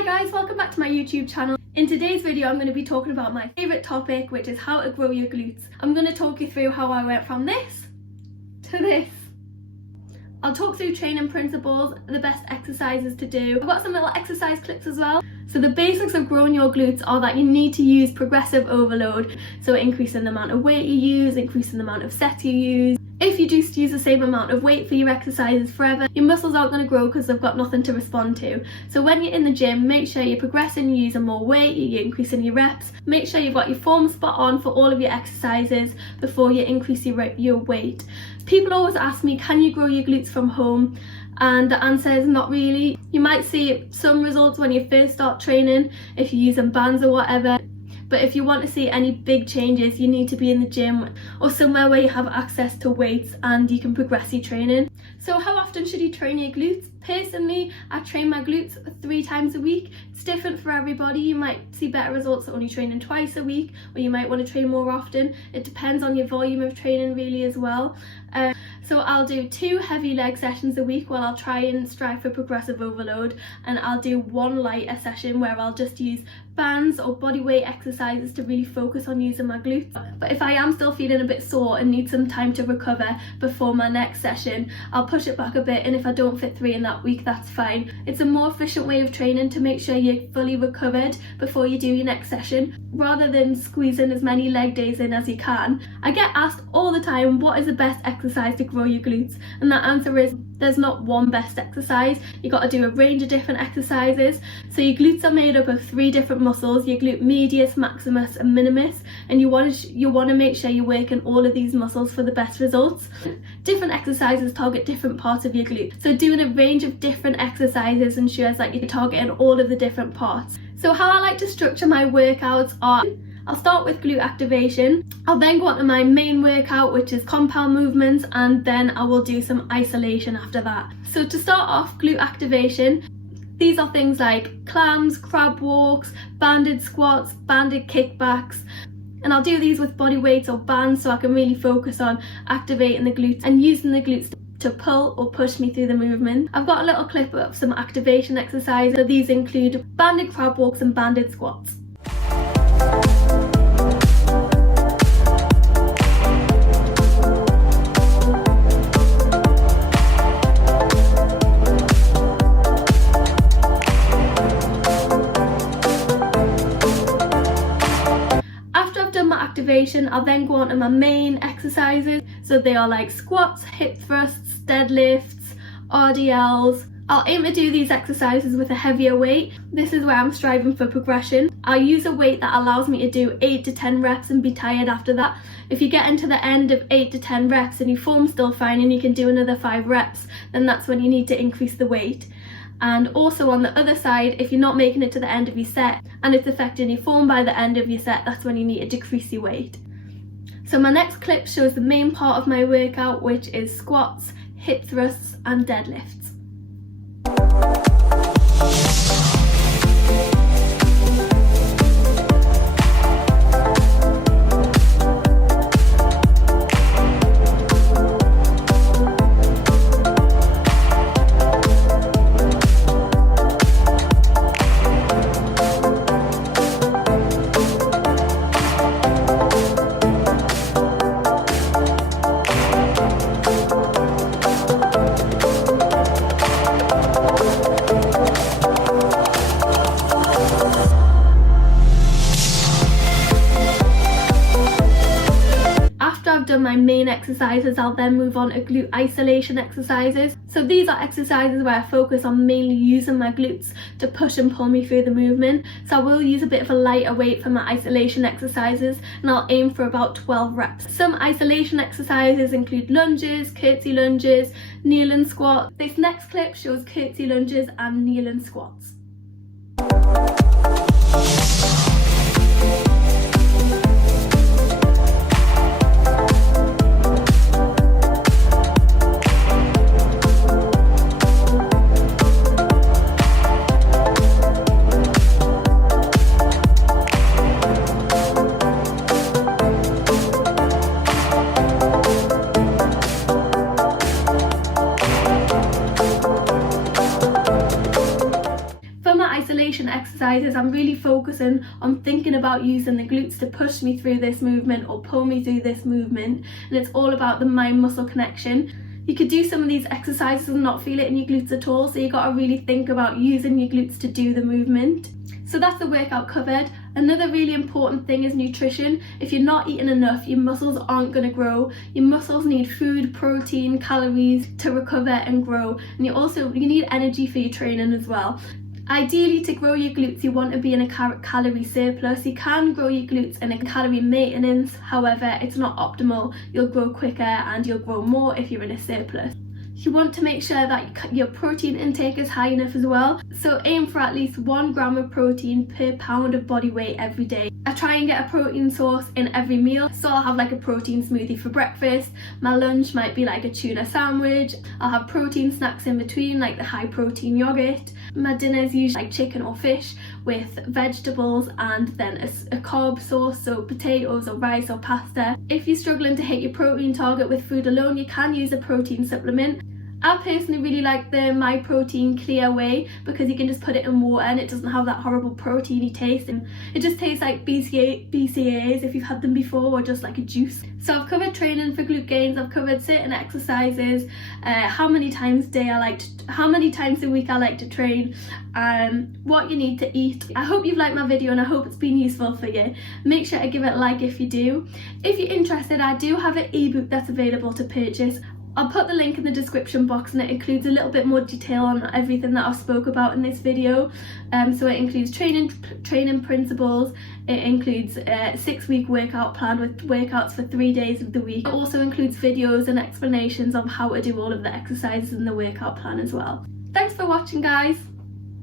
Hi guys, welcome back to my YouTube channel. In today's video I'm going to be talking about my favourite topic, which is how to grow your glutes. I'm going to talk you through how I went from this to this. I'll talk through training principles, the best exercises to do. I've got some little exercise clips as well. So the basics of growing your glutes are that you need to use progressive overload, so increasing the amount of weight you use, increasing the amount of sets you use. If you just use the same amount of weight for your exercises forever, your muscles aren't going to grow because they've got nothing to respond to. So when you're in the gym, make sure you're progressing, you're using more weight, you're increasing your reps. Make sure you've got your form spot on for all of your exercises before you increase your weight. People always ask me, can you grow your glutes from home? And the answer is not really. You might see some results when you first start training, if you're using bands or whatever. But if you want to see any big changes, you need to be in the gym or somewhere where you have access to weights and you can progress your training. So how often should you train your glutes? Personally, I train my glutes 3 times a week. It's different for everybody. You might see better results at only training twice a week, or you might want to train more often. It depends on your volume of training really as well. So I'll do 2 heavy leg sessions a week where I'll try and strive for progressive overload, and I'll do 1 lighter session where I'll just use bands or body weight exercises to really focus on using my glutes. But if I am still feeling a bit sore and need some time to recover before my next session, I'll push it back a bit, and if I don't fit 3 in that week, that's fine. It's a more efficient way of training to make sure you're fully recovered before you do your next session, rather than squeezing as many leg days in as you can. I get asked all the time, what is the best exercise to grow your glutes? And that answer is, there's not one best exercise. You got to do a range of different exercises. So your glutes are made up of 3 different muscles: your glute medius, maximus and minimus, and you want to make sure you're working all of these muscles for the best results. Different exercises target different parts of your glute, so doing a range of different exercises ensures that you're targeting all of the different parts. So how I like to structure my workouts are: I'll start with glute activation. I'll then go on to my main workout, which is compound movements, and then I will do some isolation after that. So to start off, glute activation, these are things like clams, crab walks, banded squats, banded kickbacks, and I'll do these with body weights or bands so I can really focus on activating the glutes and using the glutes to pull or push me through the movement. I've got a little clip of some activation exercises. So these include banded crab walks and banded squats. Activation, I'll then go on to my main exercises. So they are like squats, hip thrusts, deadlifts, RDLs. I'll aim to do these exercises with a heavier weight. This is where I'm striving for progression. I'll use a weight that allows me to do 8 to 10 reps and be tired after that. If you get into the end of 8 to 10 reps and your form's still fine and you can do another 5 reps, then that's when you need to increase the weight. And also on the other side, if you're not making it to the end of your set and it's affecting your form by the end of your set, that's when you need to decrease your weight. So my next clip shows the main part of my workout, which is squats, hip thrusts and deadlifts. Done my main exercises, I'll then move on to glute isolation exercises. So these are exercises where I focus on mainly using my glutes to push and pull me through the movement. So I will use a bit of a lighter weight for my isolation exercises, and I'll aim for about 12 reps. Some isolation exercises include lunges, curtsy lunges, kneeling squats. This next clip shows curtsy lunges and kneeling squats. isolation exercises, I'm really focusing on thinking about using the glutes to push me through this movement or pull me through this movement, and it's all about the mind-muscle connection. You could do some of these exercises and not feel it in your glutes at all, so you got to really think about using your glutes to do the movement. So that's the workout covered. Another really important thing is nutrition. If you're not eating enough, your muscles aren't going to grow. Your muscles need food, protein, calories to recover and grow. And you need energy for your training as well. Ideally, to grow your glutes, you want to be in a calorie surplus. You can grow your glutes in a calorie maintenance, however, it's not optimal. You'll grow quicker and you'll grow more if you're in a surplus. You want to make sure that your protein intake is high enough as well. So aim for at least 1 gram of protein per pound of body weight every day. I try and get a protein source in every meal. So I'll have like a protein smoothie for breakfast. My lunch might be like a tuna sandwich. I'll have protein snacks in between, like the high protein yogurt. My dinner is usually like chicken or fish with vegetables and then a carb source, so potatoes or rice or pasta. If you're struggling to hit your protein target with food alone, you can use a protein supplement. I personally really like the My Protein Clear Whey because you can just put it in water and it doesn't have that horrible proteiny taste, and it just tastes like BCAAs if you've had them before, or just like a juice. So I've covered training for glute gains, I've covered certain exercises, how many times a week I like to train, what you need to eat. I hope you've liked my video and I hope it's been useful for you. Make sure to give it a like if you do. If you're interested, I do have an ebook that's available to purchase. I'll put the link in the description box, and it includes a little bit more detail on everything that I've spoke about in this video. So it includes training principles, it includes a 6-week workout plan with workouts for 3 days of the week. It also includes videos and explanations of how to do all of the exercises in the workout plan as well. Thanks for watching, guys.